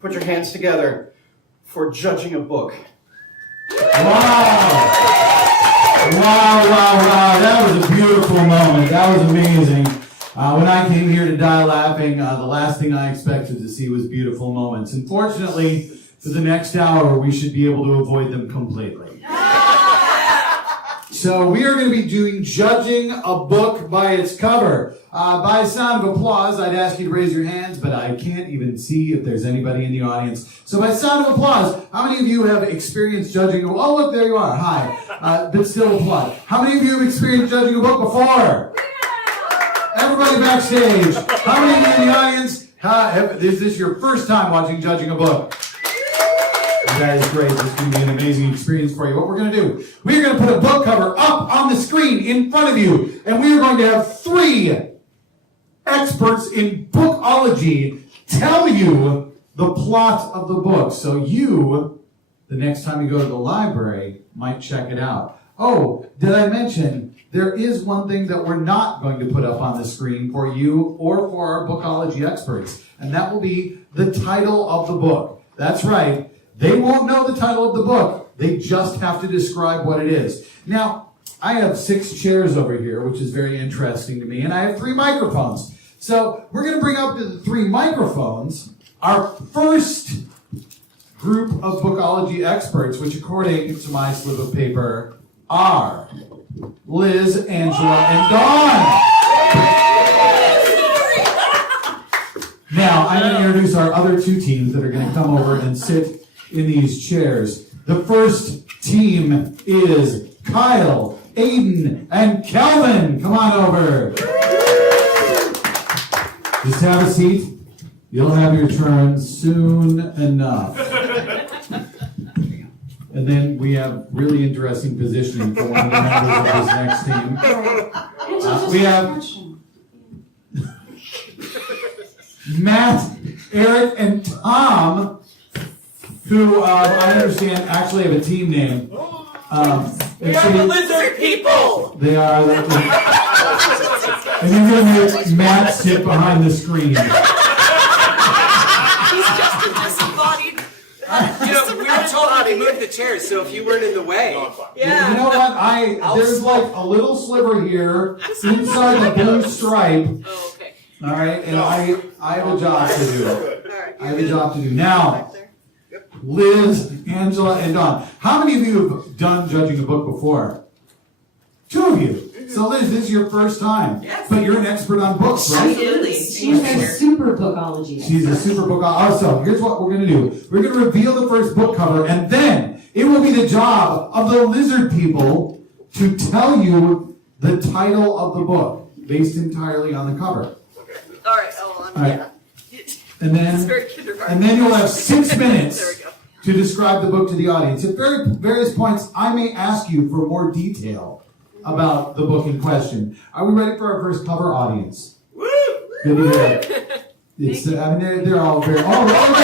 put your hands together for judging a book. Wow! That was a beautiful moment. That was amazing. When I came here to Die Laughing, the last thing I expected to see was beautiful moments. Unfortunately, for the next hour, we should be able to avoid them completely. So we are going to be doing judging a book by its cover. By a sound of applause, I'd ask you to raise your hands, but I can't even see if there's anybody in the audience. So by sound of applause, how many of you have experienced judging a book? Oh, look, there you are. Hi. But still applaud. How many of you have experienced judging a book before? Everybody backstage. How many of you in the audience, is this your first time watching judging a book? That is great. This is going to be an amazing experience for you. What we're going to do, we're going to put a book cover up on the screen in front of you, and we are going to have 3 experts in bookology tell you the plot of the book. So you, the next time you go to the library, might check it out. Oh, did I mention there is one thing that we're not going to put up on the screen for you or for our bookology experts, and that will be the title of the book. That's right. They won't know the title of the book. They just have to describe what it is. Now, I have 6 chairs over here, which is very interesting to me, and I have 3 microphones. So we're going to bring up to the 3 microphones our first group of bookology experts, which according to my slip of paper are Liz, Angela, and Dawn. Now, I'm going to introduce our other 2 teams that are going to come over and sit in these chairs. The first team is Kyle, Aiden, and Kelvin. Come on over. Just have a seat. You'll have your turn soon enough. And then we have really interesting positioning for one of the members of this next team. We have Matt, Eric, and Tom, who I understand actually have a team name. We are the lizard people! They are. And you're going to make Matt sit behind the screen. He's just a disembodied. We were told to move the chairs, so if you weren't in the way. Yeah. You know what? There's like a little sliver here inside the blue stripe. Oh, okay. All right, and I have a job to do. I have a job to do. Now, Liz, Angela, and Dawn. How many of you have done judging a book before? 2 of you. So Liz, this is your first time. Yes. But you're an expert on books, right? Absolutely. She's a super bookologist. She's a super book. So here's what we're going to do. We're going to reveal the first book cover, and then it will be the job of the lizard people to tell you the title of the book, based entirely on the cover. All right. Oh, yeah. And then you'll have 6 minutes There we go. to describe the book to the audience. At various points, I may ask you for more detail about the book in question. Are we ready for our first cover, audience? Woo! Good to hear. It's, they're all very. Oh, there we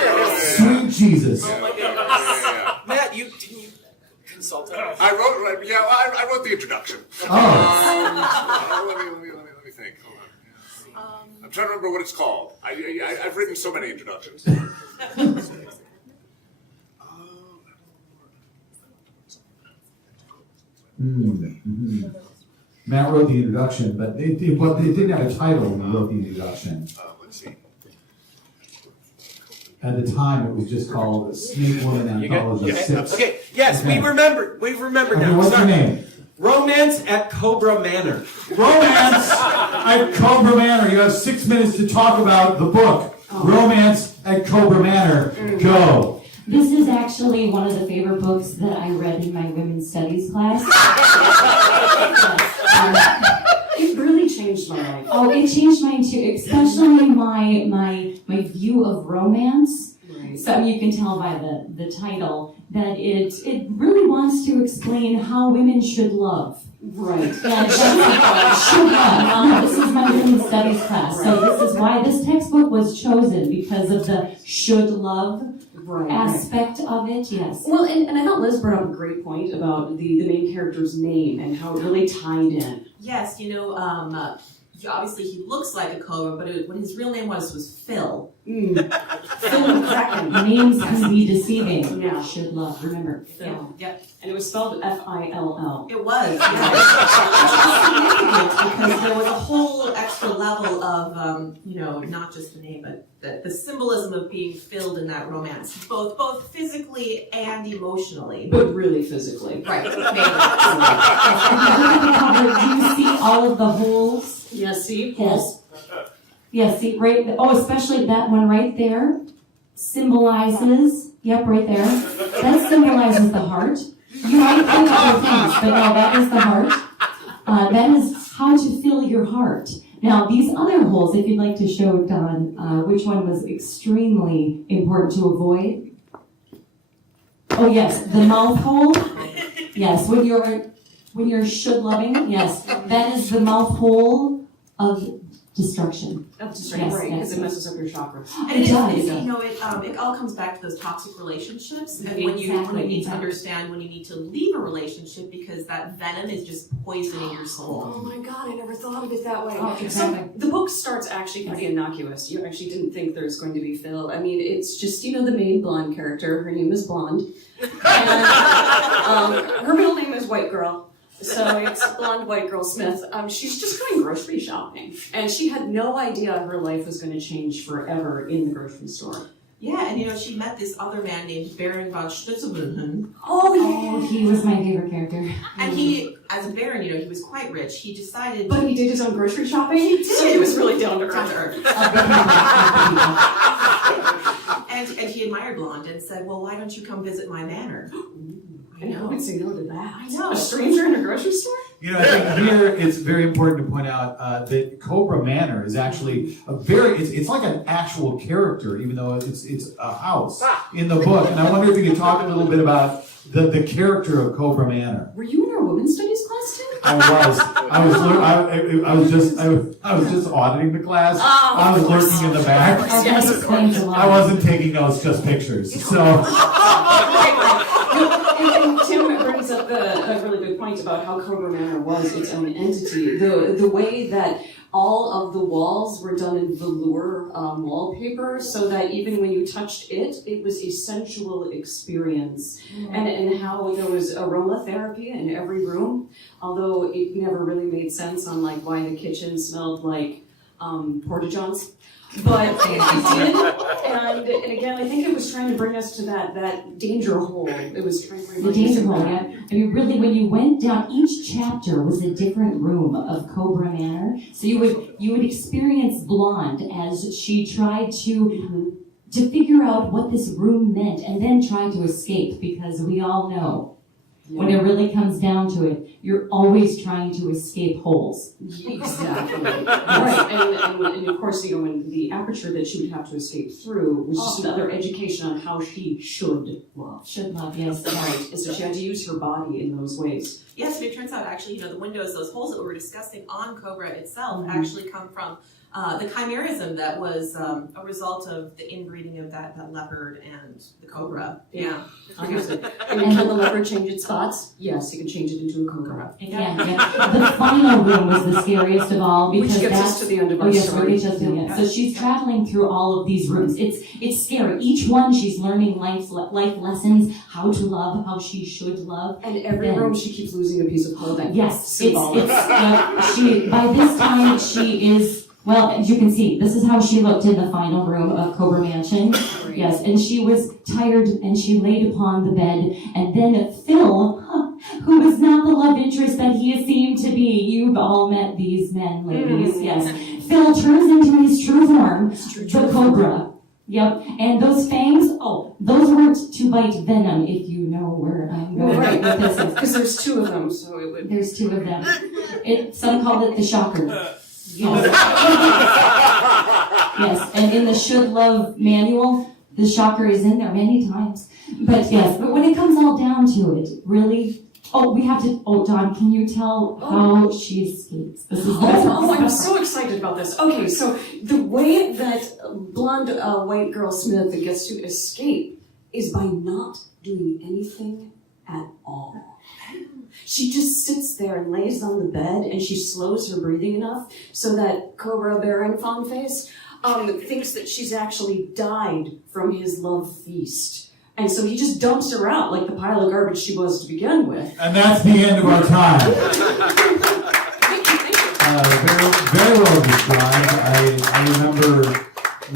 go. Sweet Jesus. Oh my goodness. Matt, didn't you consult us? I wrote the introduction. Oh. Let me think. Hold on. I'm trying to remember what it's called. I've written so many introductions. Matt wrote the introduction, but it didn't have a title when he wrote the introduction. Let's see. At the time, it was just called Snake Woman Anthology 6. Okay. Yes, Okay. we remembered. We've remembered Okay, now. what's your name? Romance at Cobra Manor. Romance at Cobra Manor. You have 6 minutes to talk about the book. Romance at Cobra Manor. Go. This is actually one of the favorite books that I read in my women's studies class. It really changed my life. Oh, it changed mine too, especially my view of romance. Right. So you can tell by the title that it really wants to explain how women should love. Right. And should love. This is my women's studies class. So this is why this textbook was chosen, because of the should love aspect of it, yes. Well, and I thought Liz brought up a great point about the main character's name and how it really tied in. Yes, obviously he looks like a cobra, but what his real name was Phil. Phil Kraken. Names can be deceiving. Yeah. Should love. Remember, Yeah. Phil. Yep. And it was spelled F-I-L-L. It was, yeah. Which was significant because there was a whole extra level of, not just the name, but the symbolism of being filled in that romance, both physically and emotionally. But really physically. Right, mainly. Do you see all of the holes? Yeah, see? Yes. Yes, see, right, especially that one right there symbolizes, yep, right there. That symbolizes the heart. You might think other things, but no, that is the heart. That is how to fill your heart. Now, these other holes, if you'd like to show Don, which one was extremely important to avoid. Oh yes, the mouth hole. Yes, when you're should loving, yes, that is the mouth hole of destruction. Of destruction, Yes, right, yes, because it yes. messes up your chakra. And it does. is, it all comes back to those toxic relationships, and when you need to understand when you need to leave a relationship because that venom is just poisoning your Oh soul. my god, I never thought of it that way. Oh, exactly. So the book starts actually pretty innocuous. You actually didn't think there's going to be Phil. I mean, it's just, the main blonde character. Her name is Blonde. And her middle name is White Girl. So it's Blonde White Girl Smith. She's just going grocery shopping. And she had no idea her life was going to change forever in the grocery store. Yeah, and she met this other man named Baron von Stutzelbrunn. Oh, he was my favorite character. And he, as a baron, he was quite rich. He decided. But he did his own grocery shopping? He did. So he was really down to earth. And he admired Blonde and said, well, why don't you come visit my manor? And who would say no to that? I know. A stranger in a grocery store? I think here it's very important to point out that Cobra Manor is actually it's like an actual character, even though it's a house in the book. And I wonder if you could talk a little bit about the character of Cobra Manor. Were you in our women's studies class too? I was just auditing the class. I was lurking in the back. That explains a lot. I wasn't taking notes, just pictures. So. And Tim brings up a really good point about how Cobra Manor was its own entity. The way that all of the walls were done in velour wallpaper, so that even when you touched it, it was a sensual experience. And how there was aromatherapy in every room, although it never really made sense on why the kitchen smelled like porta-johns. But it did, and again, I think it was trying to bring us to that danger hole. It was trying to bring The danger hole, yeah. I mean, really, when you went down, each chapter was a different room of Cobra Manor. So you would experience Blonde as she tried to figure out what this room meant, and then try to escape, because we all know when it really comes down to it, you're always trying to escape holes. Exactly. Right. And of course, when the aperture that she would have to escape through was just another education on how she should love. Should love, yes. Right. And so she had to use her body in those ways. Yes, but it turns out actually, the windows, those holes that we were discussing on Cobra itself actually come from the chimerism that was a result of the inbreeding of that leopard and the cobra. Yeah. And can the leopard change its spots? Yes, you can change it into a cobra. Yeah. The final room was the scariest of all, because Which gets that's us to the end of our yes, story. we're just doing it. So she's traveling through all of these rooms. It's scary. Each one she's learning life lessons, how to love, how she should love. And every room she keeps losing a piece of clothing. Yes, Symbolic. she by this time she is. Well, as you can see, this is how she looked in the final room of Cobra Mansion. Yes, and she was tired, and she laid upon the bed, and then Phil, who was not the love interest that he seemed to be. You've all met these men, ladies, yes. Phil turns into his true form, the Cobra. Yep, and those fangs, those weren't to bite venom, if you know where I'm going with this. Because there's two of them, so it would... There's two of them. Some call it the shocker. Yes. Yes, and in the Should Love manual, the shocker is in there many times. But yes, but when it comes all down to it, really, Don, can you tell how she escapes? This is I'm so excited about this. Okay, so the way that Blonde White Girl Smith gets to escape is by not doing anything at all. She just sits there and lays on the bed, and she slows her breathing enough so that Cobra Baron Fawnface thinks that she's actually died from his love feast. And so he just dumps her out like the pile of garbage she was to begin with. And that's the end of our time. Very well described. I remember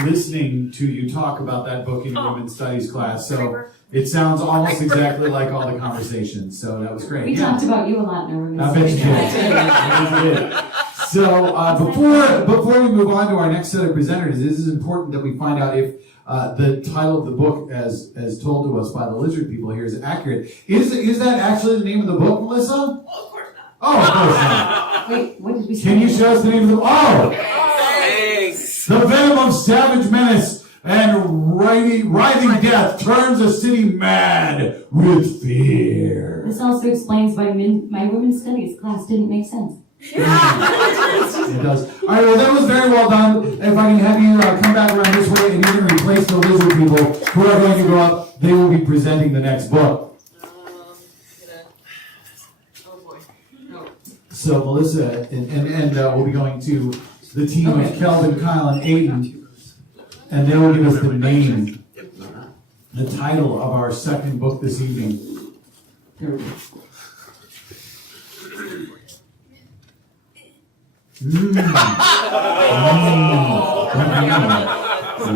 listening to you talk about that book in women's studies class, so it sounds almost exactly like all the conversations. So that was great. We talked about you a lot in our women's I bet you did. I bet you did. So before we move on to our next set of presenters, this is important that we find out if the title of the book, as told to us by the lizard people here, is accurate. Is that actually the name of the book, Melissa? Well, of course not. Oh, of course not. Wait, what did we say? Can you show us the name of the book? Oh! Thanks. The venom of savage menace and writhing death turns a city mad with fear. This also explains why my women's studies class didn't make sense. It does. All right, well, that was very well done. If I can have you come back around this way and you're going to replace the lizard people who are going to go up, they will be presenting the next book. Oh boy. No. So, Melissa, and we'll be going to the team of Kelvin, Kyle, and Aiden, and they will give us the name, the title of our second book this evening. There we go.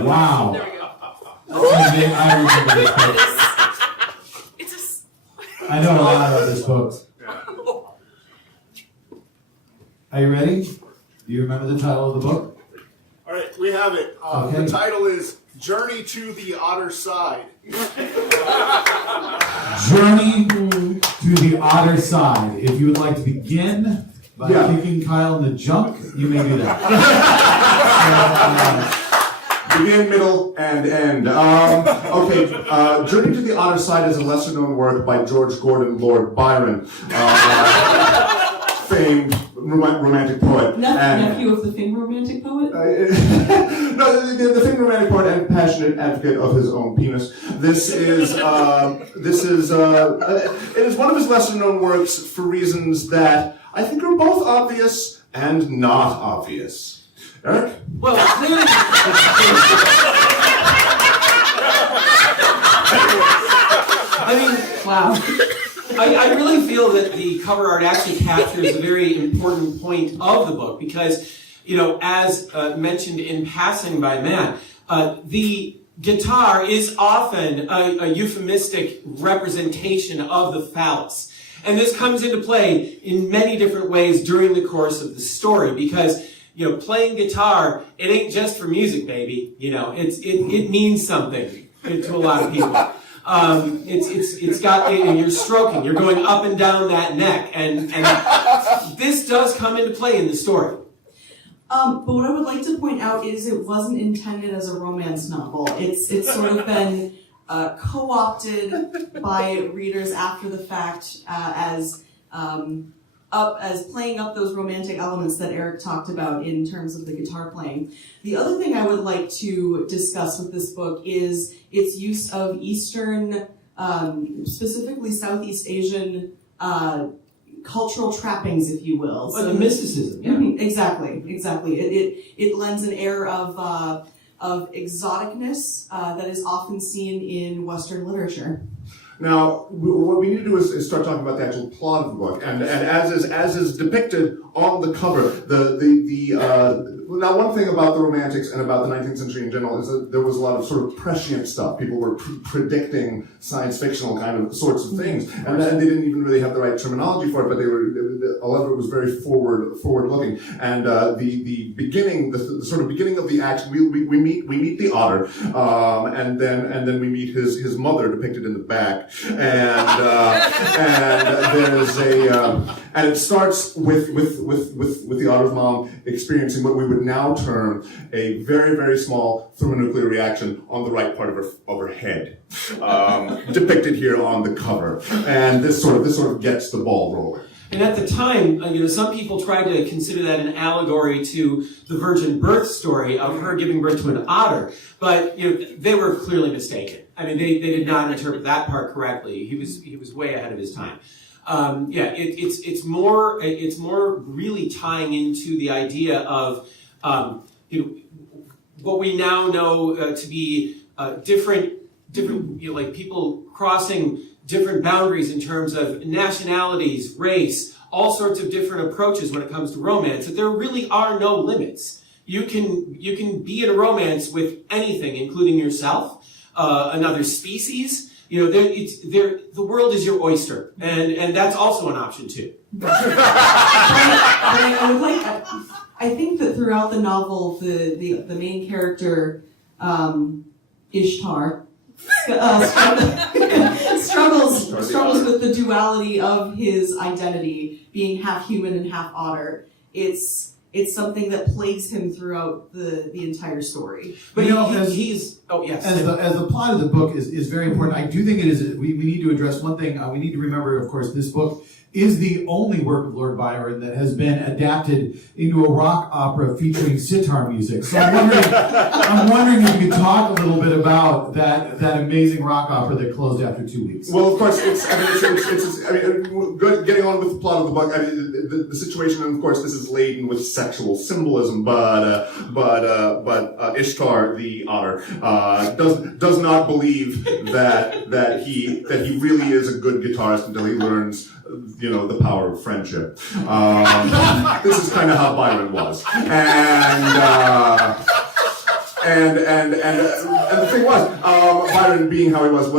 Wow. There we go. I remember this book. I know a lot about this book. Are you ready? Do you remember the title of the book? All right, we have it. Okay. The title is Journey to the Otter Side. Journey to the Otter Side. If you would like to begin by kicking Kyle in the junk, you may do that. Begin, middle, and end. Journey to the Otter Side is a lesser-known work by George Gordon Lord Byron, famed romantic poet. Nephew of the famed romantic poet? No, the famed romantic poet and passionate advocate of his own penis. It is one of his lesser-known works for reasons that I think are both obvious and not obvious. Eric? Well, clearly. I mean, Wow. I really feel that the cover art actually captures a very important point of the book because, you know, as mentioned in passing by Matt, the guitar is often a euphemistic representation of the phallus. And this comes into play in many different ways during the course of the story because, you know, playing guitar, it ain't just for music, baby. You know, it means something to a lot of people. It's got, you're stroking, you're going up and down that neck, and this does come into play in the story. But what I would like to point out is it wasn't intended as a romance novel. It's sort of been co-opted by readers after the fact as playing up those romantic elements that Eric talked about in terms of the guitar playing. The other thing I would like to discuss with this book is its use of Eastern, specifically Southeast Asian cultural trappings, if you will. So the mysticism, yeah. Exactly. It lends an air of exoticness that is often seen in Western literature. Now, what we need to do is start talking about the actual plot of the book, and as is depicted on the cover, now one thing about the Romantics and about the 19th century in general is that there was a lot of sort of prescient stuff. People were predicting science fictional kind of sorts of things, and they didn't even really have the right terminology for it, but a lot of it was very forward looking. And the beginning, the sort of beginning of the action, we meet the otter, and then we meet his mother depicted in the back, and there's and it starts with the otter's mom experiencing what we would now term a very, very small thermonuclear reaction on the right part of her head, depicted here on the cover, and this sort of gets the ball rolling. And at the time, some people tried to consider that an allegory to the virgin birth story of her giving birth to an otter, but they were clearly mistaken. I mean, they did not interpret that part correctly. He was way ahead of his time. It's more really tying into the idea of what we now know to be different, like people crossing different boundaries in terms of nationalities, race, all sorts of different approaches when it comes to romance, that there really are no limits. You can be in a romance with anything, including yourself, another species. The world is your oyster, and that's also an option too. I think that throughout the novel, the main character, Ishtar, struggles with the duality of his identity, being half human and half otter. It's something that plagues him throughout the entire story. But as the plot of the book is very important, I do think it is. We need to address one thing. We need to remember, of course, this book is the only work of Lord Byron that has been adapted into a rock opera featuring sitar music. So I'm wondering if you could talk a little bit about that amazing rock opera that closed after 2 weeks. Well, of course, getting on with the plot of the book. The situation, and of course, this is laden with sexual symbolism. But Ishtar, the otter, does not believe that he really is a good guitarist until he learns, the power of friendship. This is kind of how Byron was, and the thing was, Byron, being how he was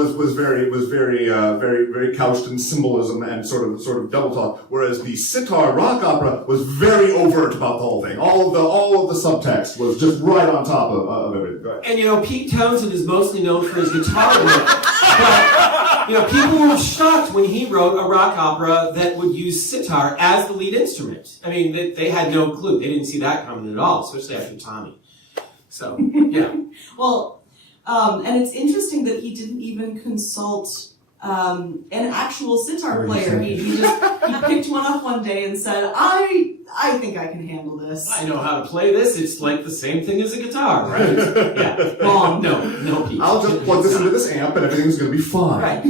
very couched in symbolism and sort of double talk. Whereas the sitar rock opera was very overt about the whole thing. All of the subtext was just right on top of everything. And Pete Townsend is mostly known for his guitar work, but people were shocked when he wrote a rock opera that would use sitar as the lead instrument. I mean, they had no clue. They didn't see that coming at all, especially after Tommy. So, yeah. Well, and it's interesting that he didn't even consult an actual sitar player. He picked one up one day and said, I think I can handle this. I know how to play this. It's like the same thing as a guitar, right? Yeah. Wrong. No, Pete. I'll just plug this into this amp and everything's going to be fine. Right.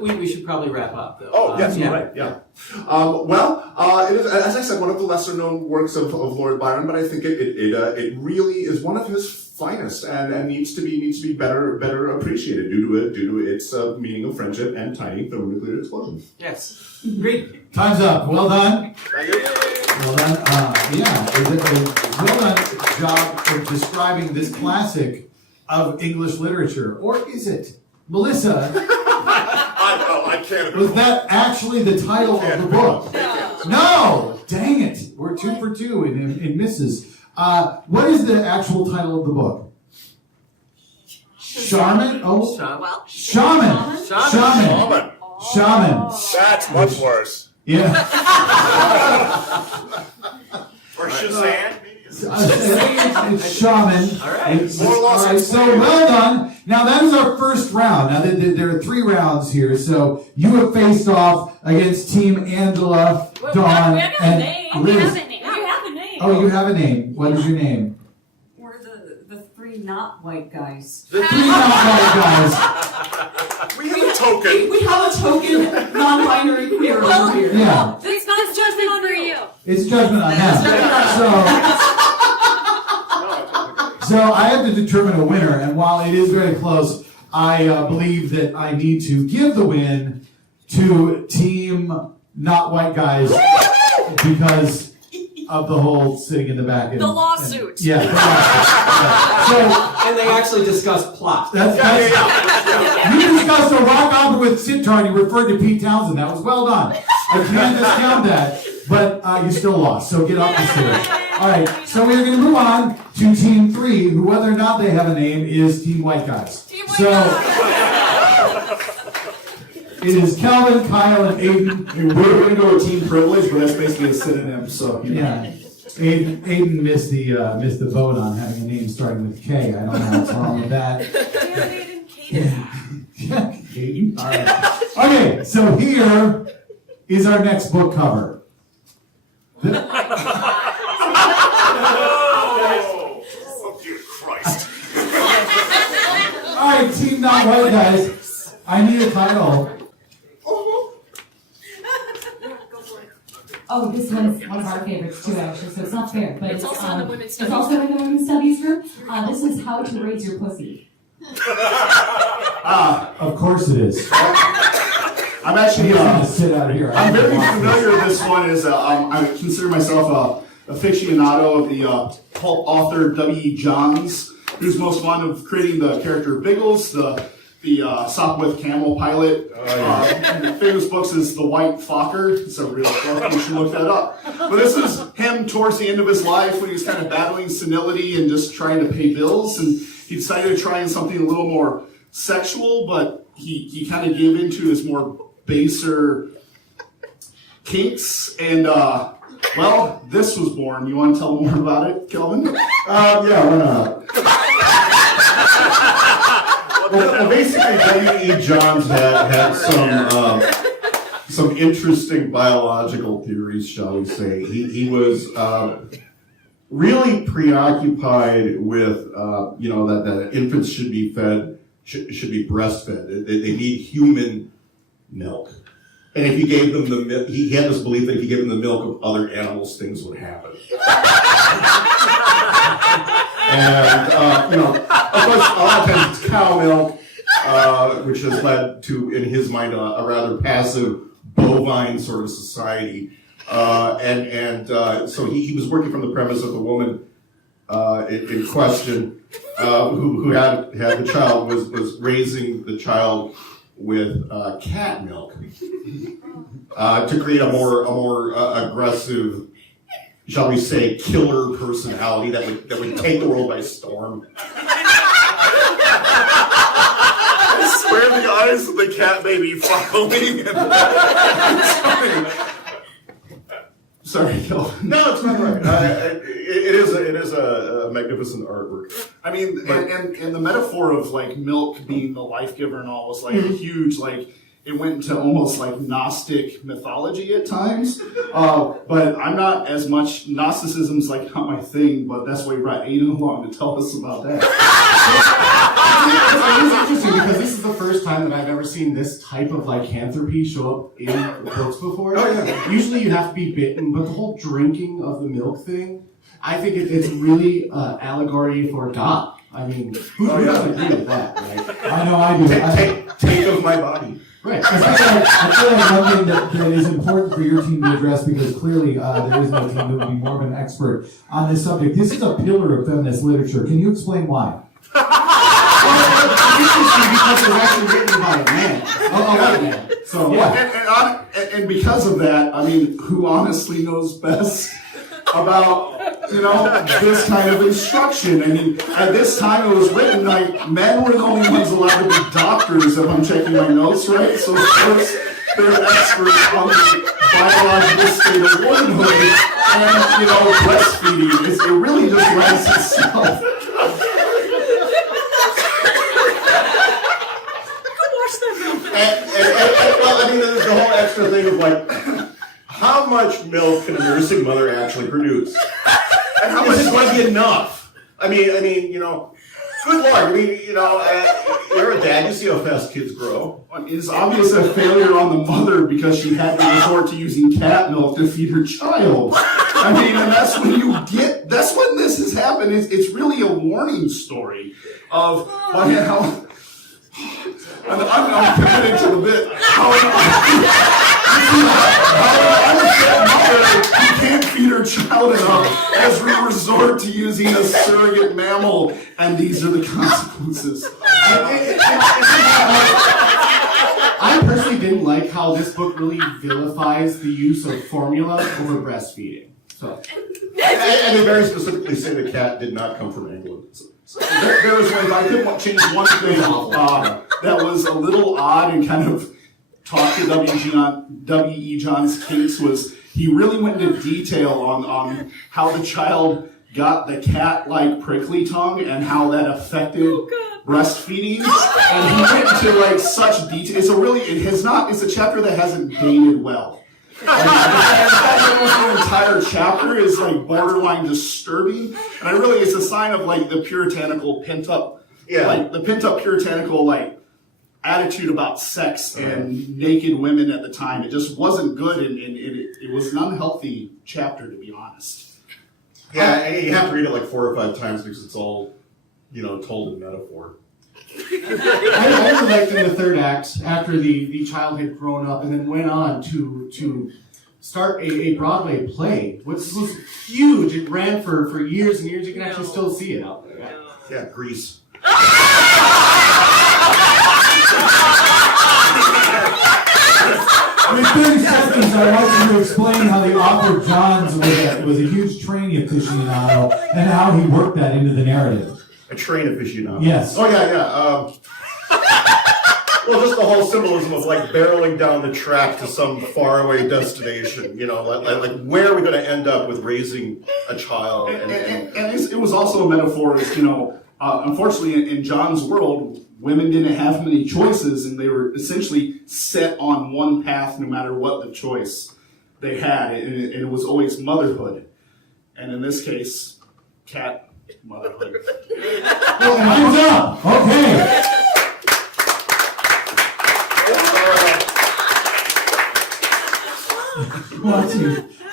We should probably wrap up, though. Oh, yes, right, yeah. It is, as I said, one of the lesser-known works of Lord Byron, but I think it really is one of his finest and needs to be better appreciated due to its meaning of friendship and tiny thermonuclear explosions. Yes. Great. Time's up. Well done. Thank you. Well done. Well done job for describing this classic of English literature. Or is it? Melissa, I can't. was that actually the title of the book? No! Dang it. We're 2 for 2 in misses. What is the actual title of the book? Shaman? Oh, Shaman. Shaman. That's much worse. Yeah. Or Shazam. It's Shaman. All right. All right. So well done. Now that is our first round. Now there are 3 rounds here. So you have faced off against Team Angela, Dawn, and Liz. Oh, you have a name. What is your name? We're the 3 not white guys. The 3 not white guys. We have a token. We have a token non-binary queer over here. Yeah. It's not judgment for you. It's judgment on them. So I have to determine a winner, and while it is very close, I believe that I need to give the win to Team Not White Guys because of the whole sitting in the back. And, The lawsuit. The lawsuit. And they actually discussed plot. You discussed a rock opera with sitar and you referred to Pete Townsend. That was well done. I can't discount that, but you still lost, so get off the stage. All right, so we're going to move on to Team 3, who, whether or not they have a name, is Team White Guys. Team White Guys! It is Calvin, Kyle, and Aiden. We're going to go with Team Privilege, but that's basically a synonym, so, Yeah. Aiden missed the vote on having a name starting with K. I don't know what's wrong with that. Yeah. Aiden. All right. Okay, so here is our next book cover. Oh, dear Christ. All right, Team Not White Guys. I need a title. Oh, this one's one of our favorites too, actually, so it's not fair. But It's also in the women's It's studies also in the women's studies group. This is How to Raise Your Pussy. Of course it is. I'm actually, I'm gonna sit out here. I'm very familiar with this one. I consider myself a aficionado of the pulp author W.E. Johns, who's most fond of creating the character Biggles, the Sopwith Camel pilot. Famous books is The White Fokker. It's a real book. You should look that up. But this is him towards the end of his life when he was kind of battling senility and just trying to pay bills. And he decided to try something a little more sexual, but he kind of gave into his more baser kinks. And, well, this was born. You want to tell more about it, Kelvin? Yeah, why not? Well, basically, W.E. Johns had some interesting biological theories, shall we say. He was really preoccupied with, that infants should be fed, should be breastfed. They need human milk. And if you gave them the milk, he had this belief that if you gave them the milk of other animals, things would happen. And, of course, a lot of times it's cow milk, which has led to, in his mind, a rather passive bovine sort of society. So he was working from the premise that the woman in question, who had the child, was raising the child with cat milk to create a more aggressive, shall we say, killer personality that would take the world by storm. I swear the eyes of the cat baby following. Sorry, Kelvin. No, it's not right. It is a magnificent artwork. I mean, and the metaphor of like milk being the life giver and all was like huge. Like it went into almost like Gnostic mythology at times. But I'm not as much, Gnosticism's like not my thing, but that's why we brought Aiden along to tell us about that. It's interesting because this is the first time that I've ever seen this type of lycanthropy show up in books before. Oh, yeah. Usually you have to be bitten, but the whole drinking of the milk thing, I think it's really allegory for God. I mean, who doesn't agree with that, right? I know I do. Take of my body. Right. I feel like one thing that is important for your team to address, because clearly there is no team that would be more of an expert on this subject. This is a pillar of feminist literature. Can you explain why? Because it was actually written by a man. A white man. So, Yeah, and because of that, I mean, who honestly knows best about, this kind of instruction? I mean, at this time it was written, like, men were the only ones allowed to be doctors, if I'm checking my notes right. So, of course, they're experts on the biological state of womanhood and, breastfeeding. It really just lends itself. Well, I mean, there's the whole extra thing of like, how much milk can a nursing mother actually produce? And how much is going to be enough? I mean, good Lord. I mean, you're a dad, you see how fast kids grow. It's obvious a failure on the mother because she had to resort to using cat milk to feed her child. I mean, and that's when this has happened. It's really a warning story of how. I'm committed to the bit. How an unfit mother who can't feed her child enough as we resort to using a surrogate mammal, and these are the consequences. I personally didn't like how this book really vilifies the use of formula over breastfeeding. So, And they very specifically say the cat did not come from England. There was one, if I could change one thing that was a little odd and kind of talked to W.E. Johns' case was he really went into detail on how the child got the cat-like prickly tongue and how that affected breastfeeding. And he went into like such detail. It's a chapter that hasn't dated well. And the entire chapter is like borderline disturbing, and it's a sign of like the puritanical pent up puritanical like attitude about sex and naked women at the time. It just wasn't good, and it was an unhealthy chapter, to be honest. Yeah, you have to read it like 4 or 5 times because it's all, told in metaphor. I really liked in the third act, after the child had grown up and then went on to start a Broadway play, which was huge. It ran for years and years. You can actually still see it out there. Yeah, Grease. In 30 seconds, I want you to explain how the author Johns was a huge train aficionado and how he worked that into the narrative. A train aficionado. Yes. Oh, yeah. Well, just the whole symbolism of like barreling down the track to some faraway destination. Like where are we going to end up with raising a child? And it was also a metaphor, as unfortunately, in John's world, women didn't have many choices, and they were essentially set on one path no matter what the choice they had, and it was always motherhood. And in this case, cat motherhood. Well, hands up! Okay.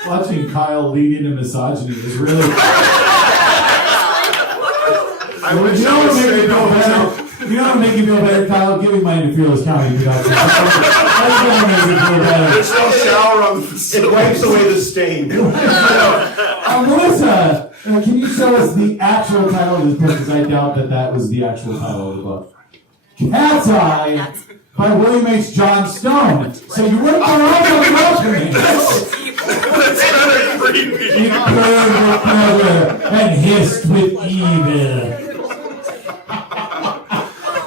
Watching Kyle lead into misogyny is really. I wish I would say no. You know what would make you feel better, Kyle? Give me my Fearless Comedy production. That's gonna make you feel better. There's no shower on the facility. It wipes away the stain. Melissa, can you show us the actual title of this book? Because I doubt that was the actual title of the book. Cat's Eye by William H. John Stone. So you wouldn't go wrong with the opening. That's kind of creepy. It burned with pleasure and hissed with evil.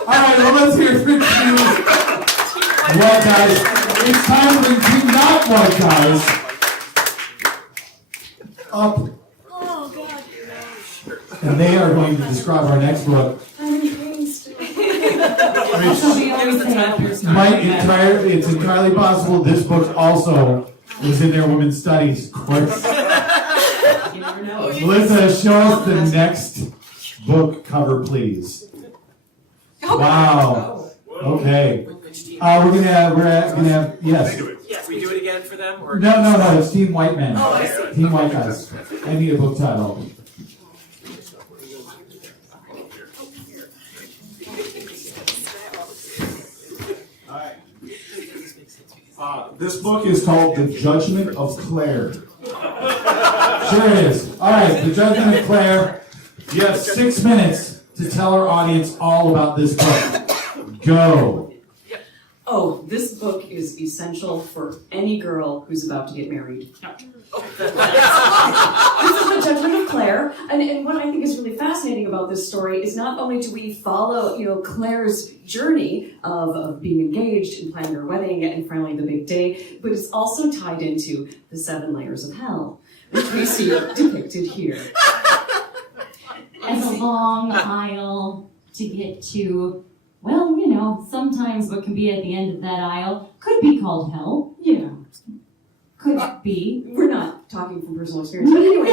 Alright, well, let's hear from two white guys. It's time to bring two not white guys up. And they are going to describe our next book. It's entirely possible this book also was in their women's studies course. You never know. Melissa, show us the next book cover, please. Wow. Okay. We're gonna have yes. We do it again for them, or No. It's Team White Men. Oh, I see. Team White Guys. I need a book title. This book is called The Judgment of Claire. Sure it is. All right, The Judgment of Claire. You have 6 minutes to tell our audience all about this book. Go. Oh, this book is essential for any girl who's about to get married. This is The Judgment of Claire, and what I think is really fascinating about this story is not only do we follow, Claire's journey of being engaged and planning her wedding and finally the big day, but it's also tied into the 7 layers of hell, which we see depicted here. And a long aisle to get to, well, sometimes what can be at the end of that aisle could be called hell. Could be. We're not talking from personal experience, but anyway.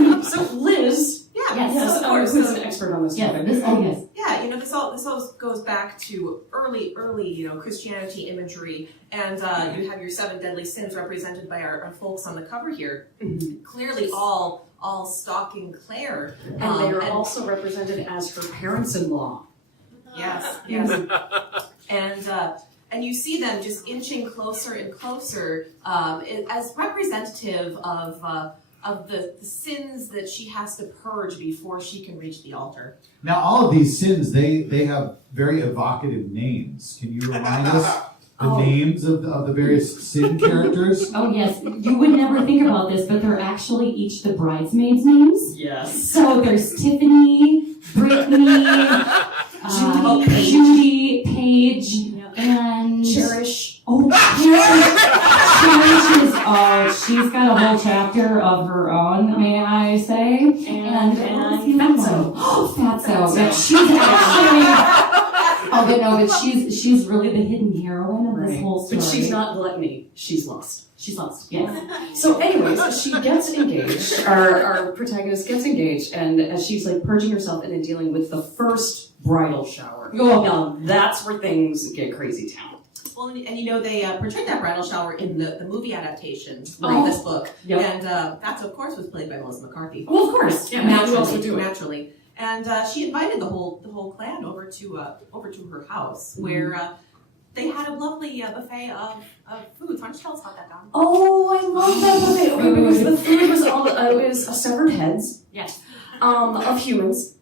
No. So Liz, Yes, of course. who's an expert on this topic. Yes. Yeah, this all goes back to early, Christianity imagery, and you have your 7 deadly sins represented by our folks on the cover here. Mm-hmm. Clearly, all stalking Claire, And they are also represented as her parents-in-law. Yes. And you see them just inching closer and closer as representative of the sins that she has to purge before she can reach the altar. Now, all of these sins, they have very evocative names. Can you remind us the names of the various sin characters? Oh, yes. You would never think about this, but they're actually each the bridesmaids' names. Yes. So there's Tiffany, Brittany, Judy, Paige, and Cherish. Oh, Cherish is, she's got a whole chapter of her own, may I say. And Fatso. Oh, Fatso. But she's actually, but she's really the hidden heroine of this whole story. But she's not gluttony. She's lust. She's lost. Yes. So anyways, she gets engaged, our protagonist gets engaged, and as she's like purging herself and then dealing with the first bridal shower. Oh. Now that's where things get crazy town. Well, and you know, they portrayed that bridal shower in the movie adaptation Oh. of this book. Yep. And that, of course, was played by Melissa McCarthy. Well, of course. Yeah, who else would do it? Naturally. And she invited the whole clan over to her house, where they had a lovely buffet of foods. Why don't you tell us about that, Dom? Oh, I love that buffet. Okay, because the food was all it was severed heads. Yes. Of humans.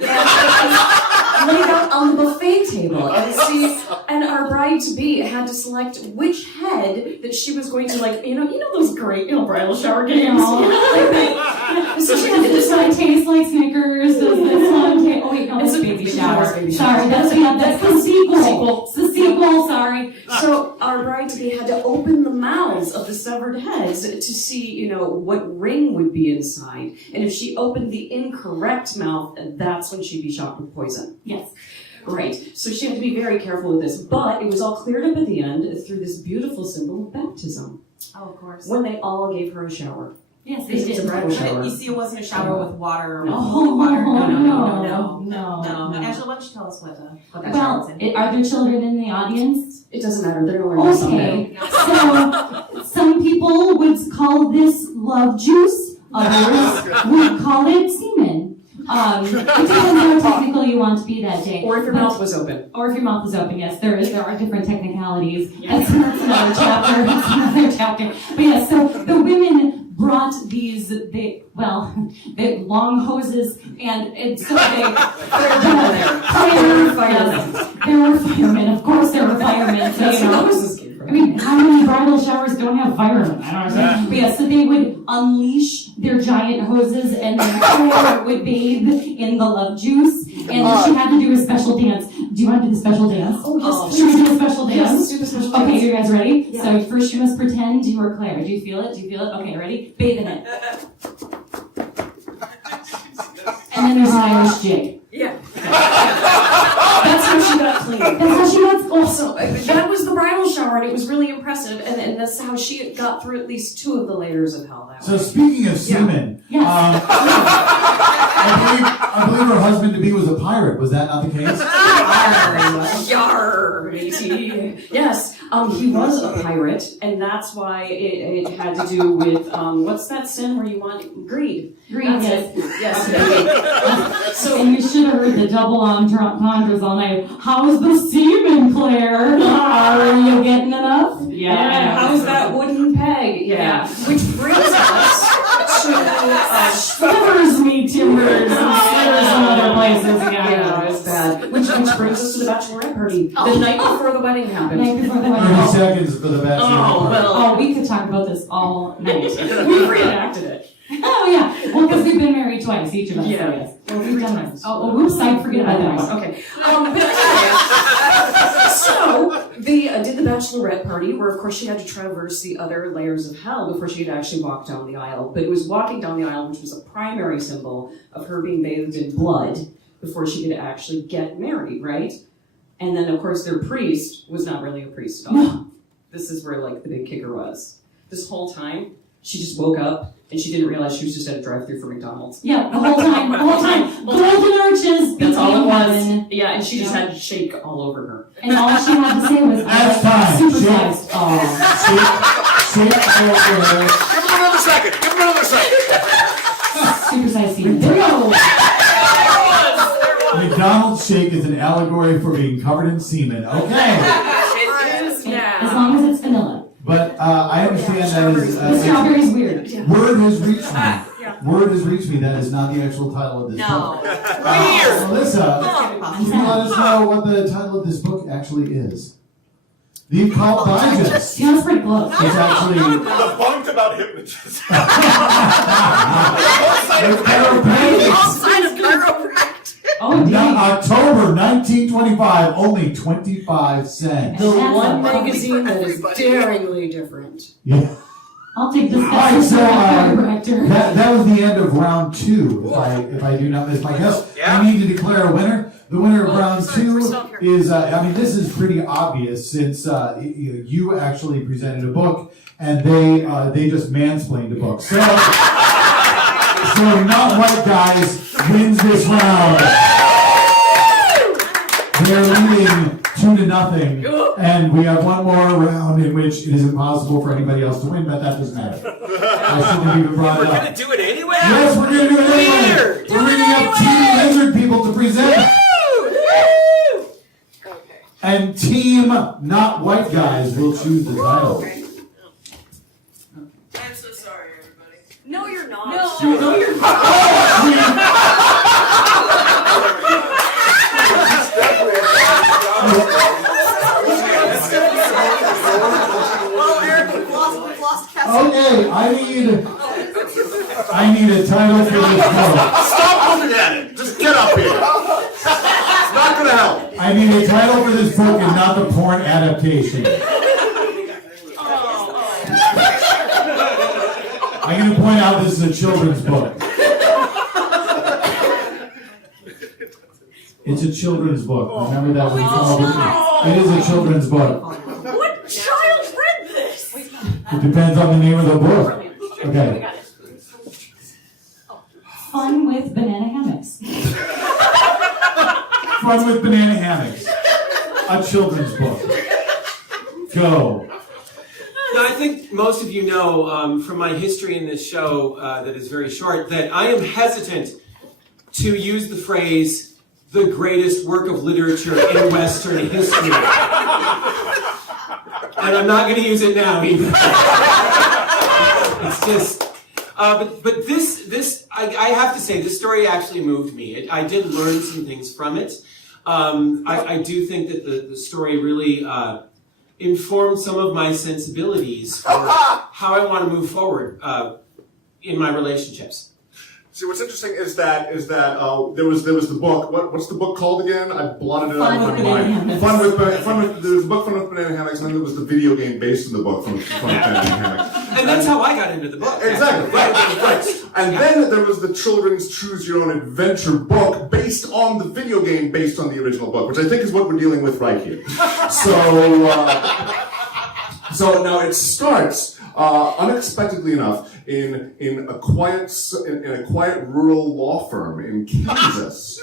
And laid out on the buffet table. And our bride-to-be had to select which head that she was going to, like, you know those great, bridal shower games? So she had to decide, taste like Snickers, does this one taste, oh wait, no, that's baby shower. Sorry, that's the sequel. It's the sequel, sorry. So our bride-to-be had to open the mouths of the severed heads to see, what ring would be inside. And if she opened the incorrect mouth, that's when she'd be shocked with poison. Yes. Right. So she had to be very careful with this. But it was all cleared up at the end through this beautiful symbol of baptism. Oh, of course. When they all gave her a shower. Yes, Because it was a bridal shower. You see, it wasn't a shower with water or with No, holy water. no. Angela, why don't you tell us what that shower Well, was in? are there children in the audience? It doesn't matter. They're going to learn someday. Okay, so some people would call this love juice, others would call it semen. It depends how technical you want to be that day. Or if your mouth was open. Or if your mouth is open, yes, there are different technicalities. That's another chapter. That's another chapter. But yes, so the women brought these they long hoses and so they there were firemen. Of course, there were firemen. So, I mean, how many bridal showers don't have firemen? I don't understand. But yeah, so they would unleash their giant hoses and then Claire would bathe in the love juice. And she had to do a special dance. Do you want to do the special dance? Oh, yes. Should we do a special dance? Yes, let's do the special dance. Okay, you guys ready? Yeah. So first you must pretend you are Claire. Do you feel it? Okay, ready? Bathe in it. And then there's an Irish jig. Yeah. That's how she got clean. That's how she got also, that was the bridal shower, and it was really impressive, and that's how she got through at least 2 of the layers of hell that So way. speaking of semen, I believe her husband-to-be was a pirate. Was that not the case? Yar, matey. Yes, he was a pirate, and that's why it had to do with, what's that sin where you want greed? Greed, That's yes. it. Yes. So, and you should have heard the double entendres all night. How's the semen, Claire? Are you getting enough? Yeah. How's that wooden peg? Yeah. Which brings us to Slivers me timbers and slivers in other places. Yeah, it's bad. Which brings us to the bachelorette party. The night before the wedding happened. Night before the 30 wedding. seconds for the bachelor. Oh, we could talk about this all night. We reenacted it. Oh, yeah. Well, because we've been married twice, each of us. Yeah. So yes. Well, we've done this. Oh, whoops, I forget about that one. Okay. But anyway, so they did the bachelorette party, where of course she had to traverse the other layers of hell before she could actually walk down the aisle. But it was walking down the aisle, which was a primary symbol of her being bathed in blood before she could actually get married, right? And then of course their priest was not really a priest at all. This is where like the big kicker was. This whole time, she just woke up and she didn't realize she was just at a drive-thru for McDonald's. Yeah, the whole time. Golden arches. That's all it was. Heaven. Yeah, and she just had shake all over her. And all she had to say was, That's time. supersized. Shake over. Give him another second. Give him another second. Supersized semen. There we go. McDonald's shake is an allegory for being covered in semen. Okay. As long as it's vanilla. But I understand that is The strawberry's weird. word has reached me. Word has reached me that is not the actual title of this book. Melissa, can you let us know what the title of this book actually is? The Occult Digest. Yeah, that's pretty close. It's actually The bunk about hypnotism. Outside of chiropractic. Oh, indeed. October 1925, only 25 cents. The one magazine that is daringly different. Yeah. I'll take this. All right, so chiropractor. that was the end of round 2. If I do not miss my guess, I need to declare a winner. The winner of round 2 is, I mean, this is pretty obvious since you actually presented a book and they just mansplained a book. So Not White Guys wins this round. They're leading 2-0, and we have one more round in which it is impossible for anybody else to win, but that doesn't matter. I shouldn't have even brought it up. We're going to do it anyway? Yes, we're going to do it anyway. We're bringing up Team Lizard People to present. And Team Not White Guys will choose the title. I'm so sorry, everybody. No, you're not. No, you're not. Well, Eric, we've lost Cassie. Okay, I need a title for this book. Stop looking at it. Just get up here. It's not gonna help. I need a title for this book and not the porn adaptation. I'm going to point out this is a children's book. It's a children's book. Remember that when you come over with it. It is a children's book. What child read this? It depends on the name of the book. Okay. Fun with banana hammocks. Fun with banana hammocks. A children's book. Go. Now, I think most of you know from my history in this show that is very short that I am hesitant to use the phrase the greatest work of literature in Western history. And I'm not going to use it now either. It's just, but this, I have to say, this story actually moved me. I did learn some things from it. I do think that the story really informed some of my sensibilities for how I want to move forward in my relationships. See, what's interesting is that there was the book. What's the book called again? I blotted it out of my mind. Fun with there was a book, Fun with Banana Hammocks, and then there was the video game based on the book, Fun with Banana Hammocks. And that's how I got into the book. Exactly, right. And then there was the children's Choose Your Own Adventure book based on the video game based on the original book, which I think is what we're dealing with right here. So now it starts unexpectedly enough in a quiet rural law firm in Kansas,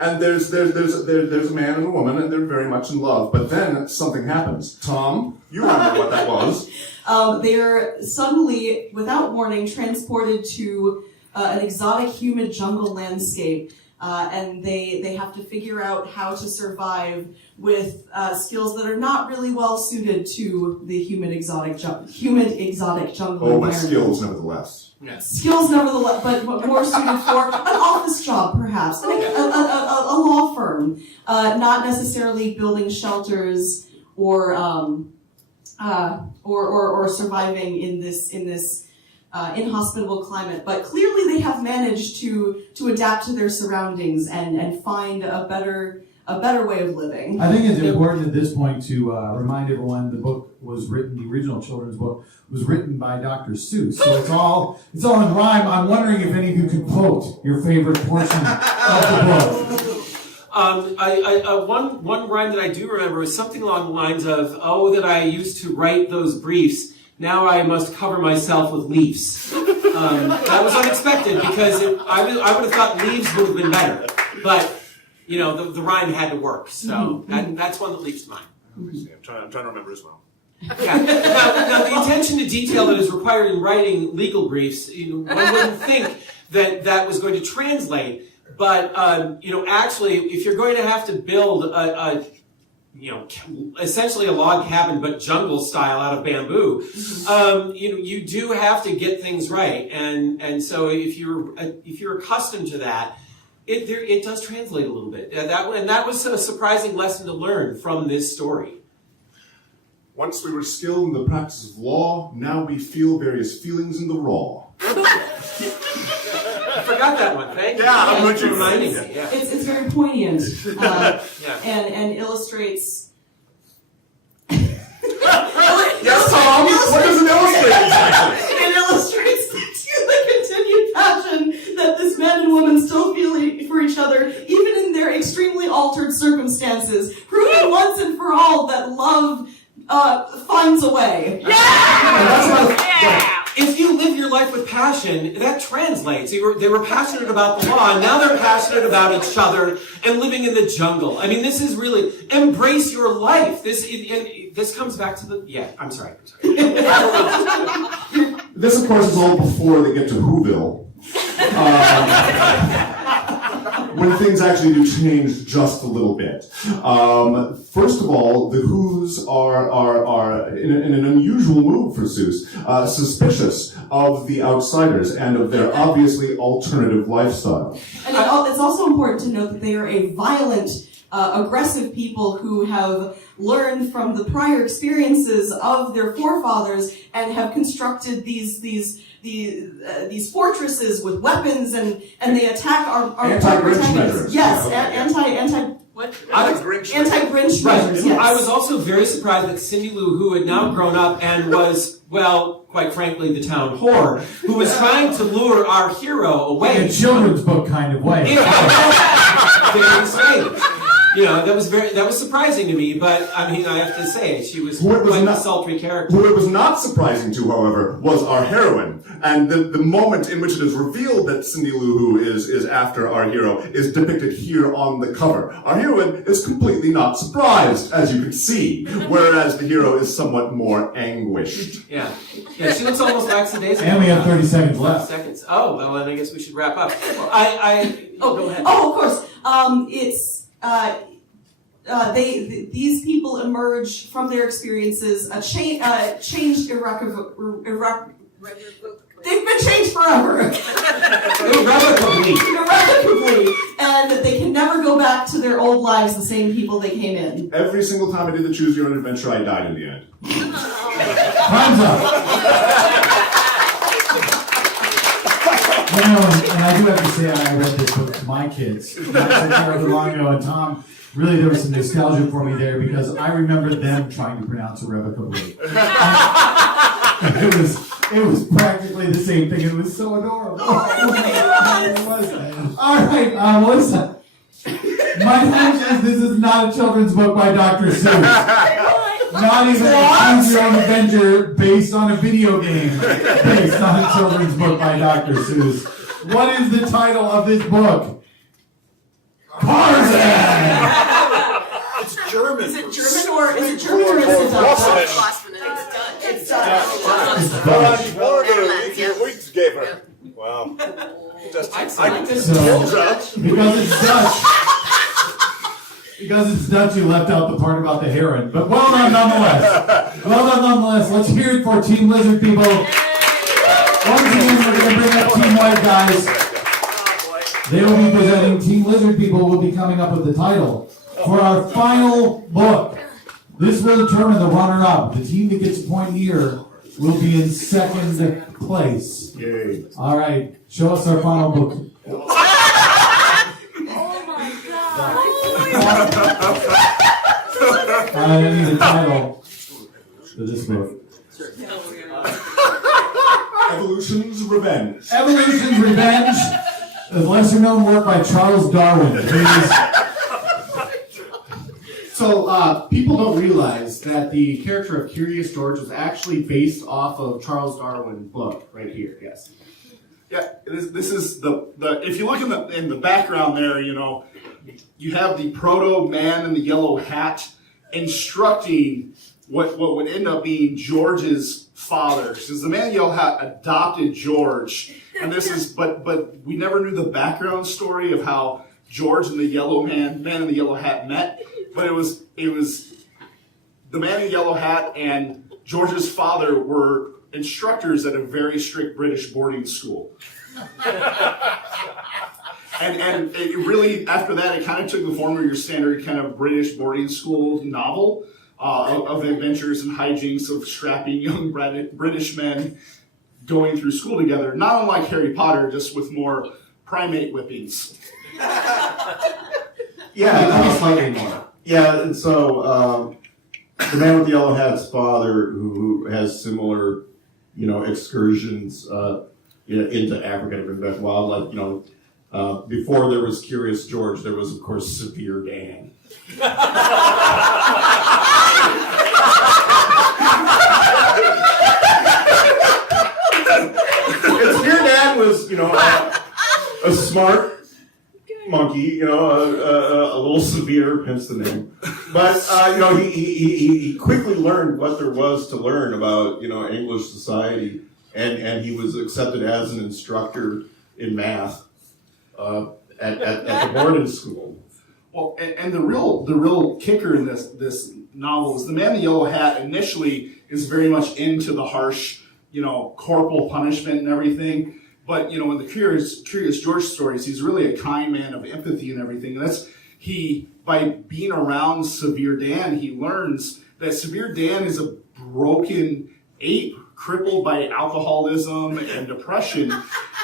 and there's a man and a woman, and they're very much in love. But then something happens. Tom, you remember what that was? They are suddenly, without warning, transported to an exotic, humid jungle landscape. And they have to figure out how to survive with skills that are not really well suited to the humid exotic jungle environment. But skills nevertheless. Yes. Skills nevertheless, but more suited for an office job, perhaps, a law firm, not necessarily building shelters or surviving in this inhospitable climate, but clearly they have managed to adapt to their surroundings and find a better way of living. I think it's important at this point to remind everyone the original children's book was written by Dr. Seuss, so it's all in rhyme. I'm wondering if any of you could quote your favorite portion of the book. One rhyme that I do remember was something along the lines of, "Oh, that I used to write those briefs. Now I must cover myself with leaves." That was unexpected because I would have thought leaves would have been better, but you know the rhyme had to work, so that's one that leaps to mind. I'm trying to remember as well. Yeah. Now, the attention to detail that is required in writing legal briefs, one wouldn't think that was going to translate, but actually, if you're going to have to build essentially a log cabin, but jungle style out of bamboo. You do have to get things right, and so if you're accustomed to that, it does translate a little bit. That was a surprising lesson to learn from this story. Once we were skilled in the practice of law, now we feel various feelings in the raw. I forgot that one. Thank you. Yeah, I'm Thanks going for to reminding me. Yeah. It's very poignant and illustrates. Yes, Tom. What does it illustrate exactly? It illustrates the continued passion that this man and woman still feel for each other, even in their extremely altered circumstances, proving once and for all that love finds a way. If you live your life with passion, that translates. They were passionate about the law, and now they're passionate about each other and living in the jungle. I mean, this is really embrace your life. This comes back to the I'm sorry. This, of course, is all before they get to Whoville. When things actually do change just a little bit. First of all, the Whos are in an unusual move for Seuss, suspicious of the outsiders and of their obviously alternative lifestyle. And it's also important to note that they are a violent, aggressive people who have learned from the prior experiences of their forefathers and have constructed these fortresses with weapons, and they attack our anti-Grinch measures. Yes, anti-Grinch Right. measures. Yes. I was also very surprised that Cindy Lou, who had now grown up and was, well, quite frankly, the town whore, who was trying to lure our hero away. In a children's book kind of way. Very strange. You know, that was surprising to me, but I mean, I have to say, she was quite a sultry character. Who it was not surprising to, however, was our heroine. And the moment in which it is revealed that Cindy Lou Who is after our hero is depicted here on the cover. Our heroine is completely not surprised, as you can see, whereas the hero is somewhat more anguished. Yeah, she looks almost lackadaisical. And we have 30 seconds left. Oh, well, then I guess we should wrap up. Go ahead. Oh, of course. These people emerge from their experiences changed they've been changed forever. Irrevocably. And they can never go back to their old lives the same people they came in. Every single time I did the Choose Your Own Adventure, I died in the end. Time's up. And I do have to say, I read this book to my kids. Not so terribly long ago, and Tom, really there was some nostalgia for me there because I remember them trying to pronounce irrevocably. It was practically the same thing. It was so adorable. It was. All right, Melissa. My hunch is this is not a children's book by Dr. Seuss. Not even a Choose Your Own Adventure based on a video game based on a children's book by Dr. Seuss. What is the title of this book? Tarzan! It's German. Is it German or is it Dutch? It's Dutch. It's Dutch. Wow. Because it's Dutch, you left out the part about the heron. But well done nonetheless. Let's hear it for Team Lizard People. Once again, we're going to bring up Team White guys. They will be presenting. Team Lizard People will be coming up with the title for our final book. This will determine the runner-up. The team that gets a point here will be in second place. Yay. All right, show us our final book. I need a title for this book. Evolution's Revenge. Evolution's Revenge, a lesser-known work by Charles Darwin. So, people don't realize that the character of Curious George was actually based off of Charles Darwin's book right here. Yes. Yeah, this is the if you look in the background there, you know, you have the proto man in the yellow hat instructing what would end up being George's father, because the man in the yellow hat adopted George, and this is but we never knew the background story of how George and the man in the yellow hat met, but it was the man in the yellow hat and George's father were instructors at a very strict British boarding school. And it really, after that, it kind of took the form of your standard kind of British boarding school novel of adventures and hijinks of strapping young British men going through school together. Not unlike Harry Potter, just with more primate whippings. Yeah, slightly more. Yeah, and so the man with the yellow hat's father, who has similar, excursions, into Africa to prevent wildlife, Before there was Curious George, there was, of course, Severe Dan. And Severe Dan was, a smart monkey, a little severe, hence the name. But he quickly learned what there was to learn about English society, and he was accepted as an instructor in math at the boarding school. Well, and the real kicker in this novel is the man in the yellow hat initially is very much into the harsh, corporal punishment and everything. But in the Curious George stories, he's really a kind man of empathy and everything. And by being around Severe Dan, he learns that Severe Dan is a broken ape, crippled by alcoholism and depression,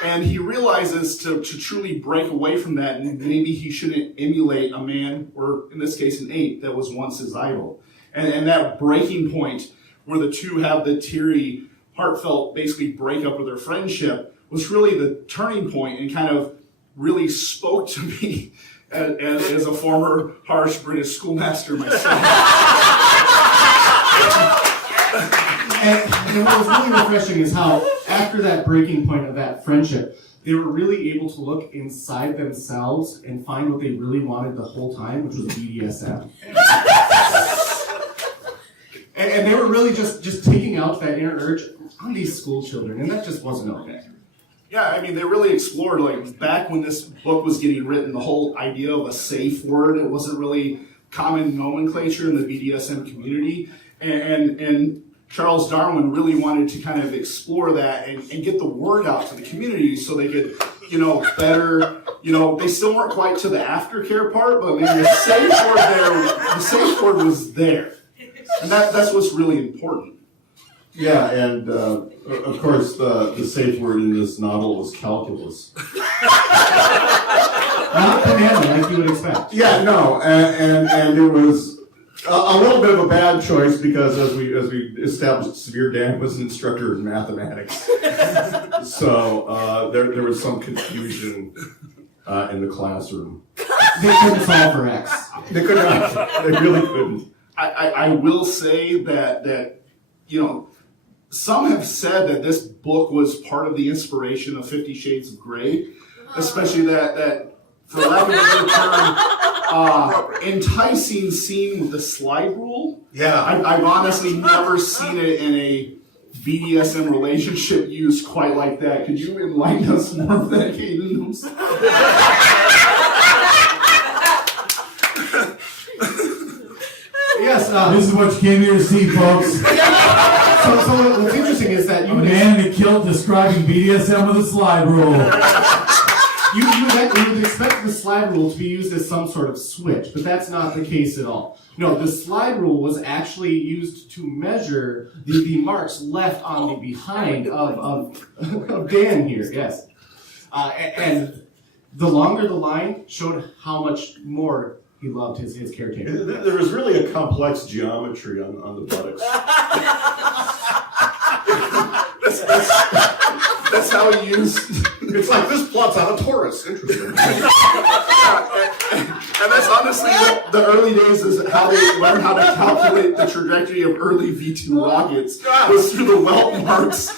and he realizes to truly break away from that, and maybe he shouldn't emulate a man, or in this case an ape, that was once his idol. And that breaking point where the two have the teary, heartfelt, basically breakup of their friendship was really the turning point and kind of really spoke to me as a former harsh British schoolmaster myself. And what was really refreshing is how, after that breaking point of that friendship, they were really able to look inside themselves and find what they really wanted the whole time, which was BDSM. And they were really just taking out that inner urge on these school children, and that just wasn't okay. Yeah, they really explored, back when this book was getting written, the whole idea of a safe word. It wasn't really common nomenclature in the BDSM community. And Charles Darwin really wanted to kind of explore that and get the word out to the community so they could, better, they still weren't quite to the aftercare part, but the safe word was there. And that's what's really important. Yeah, and of course the safe word in this novel was calculus. Not banana, like you would expect. Yeah, no, and it was a little bit of a bad choice because as we established, Severe Dan was an instructor in mathematics, so there was some confusion in the classroom. They couldn't solve for X. They could not. They really couldn't. I will say that some have said that this book was part of the inspiration of 50 Shades of Grey, especially that for lack of a better term, enticing scene with the slide rule. Yeah. I've honestly never seen it in a BDSM relationship used quite like that. Could you enlighten us more of that, Caden? Yes, This is what you came here to see, folks. So what's interesting is that A man in a kilt describing BDSM with a slide rule. you would expect the slide rule to be used as some sort of switch, but that's not the case at all. No, the slide rule was actually used to measure the marks left on the behind of Dan here, yes. And the longer the line showed how much more he loved his caretaker. There was really a complex geometry on the buttocks. That's how he used. It's like this plot's on a Taurus. Interesting. And that's honestly the early days is how they learned how to calculate the trajectory of early V2 rockets was through the welt marks.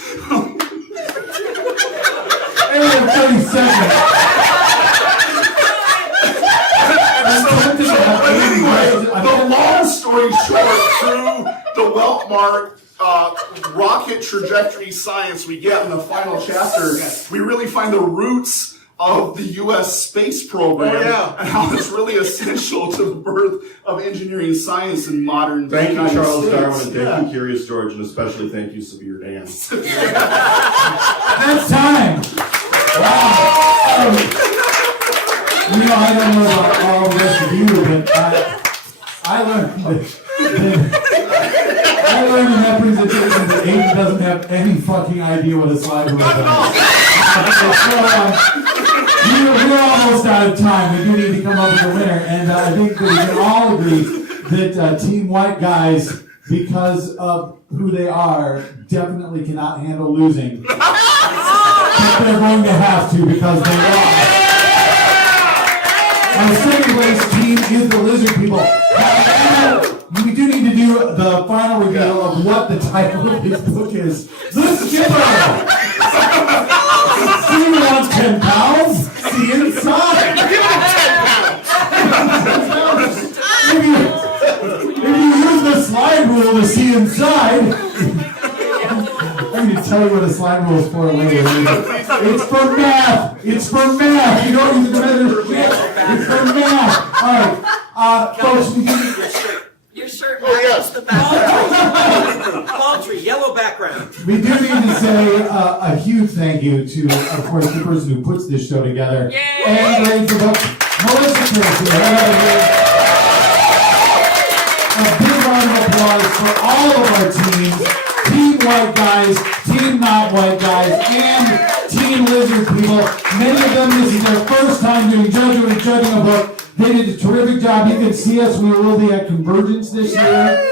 Hey, 30 seconds. So anyway, the long story short, through the welt mark rocket trajectory science we get in the final chapter, we really find the roots of the U.S. space program and how it's really essential to the birth of engineering science in modern Thank you, United Charles States. Darwin, and thank you, Curious George, and especially thank you, Severe Dan. That's time. Wow. I don't know about all the rest of you, but I learned in that presentation that Aiden doesn't have any fucking idea what a slide rule is. We're almost out of time. We do need to come up with a winner, and I think that we can all agree that Team White guys, because of who they are, definitely cannot handle losing. But they're going to have to because they are. Our second place team is the Lizard People. We do need to do the final reveal of what the title of this book is. The Skipper! See you on 10 pounds? See you inside! Give him 10 pounds! If you use the slide rule to see inside, I'm going to tell you what a slide rule is for later. It's for math! It's for math! You don't use the method of shit! It's for math! Alright, folks, we can... Your shirt Oh, yes. matches the back. Palm tree, yellow background. We do need to say a huge thank you to, of course, the person who puts this show together. And grades the book, Melissa Tracy. A big round of applause for all of our teams. Team White Guys, Team Not White Guys, and Team Lizard People. Many of them, this is their first time doing judging a book. They did a terrific job. You can see us. We will be at Convergence this year.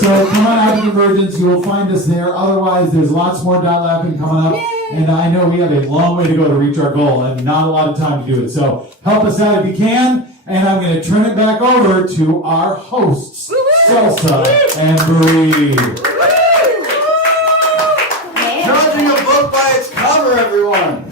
So come on out to Convergence. You will find us there. Otherwise, there's lots more Dot Laughing coming up. And I know we have a long way to go to reach our goal and not a lot of time to do it. So help us out if you can. And I'm going to turn it back over to our hosts, Salsa and Bree. Judging a book by its cover, everyone.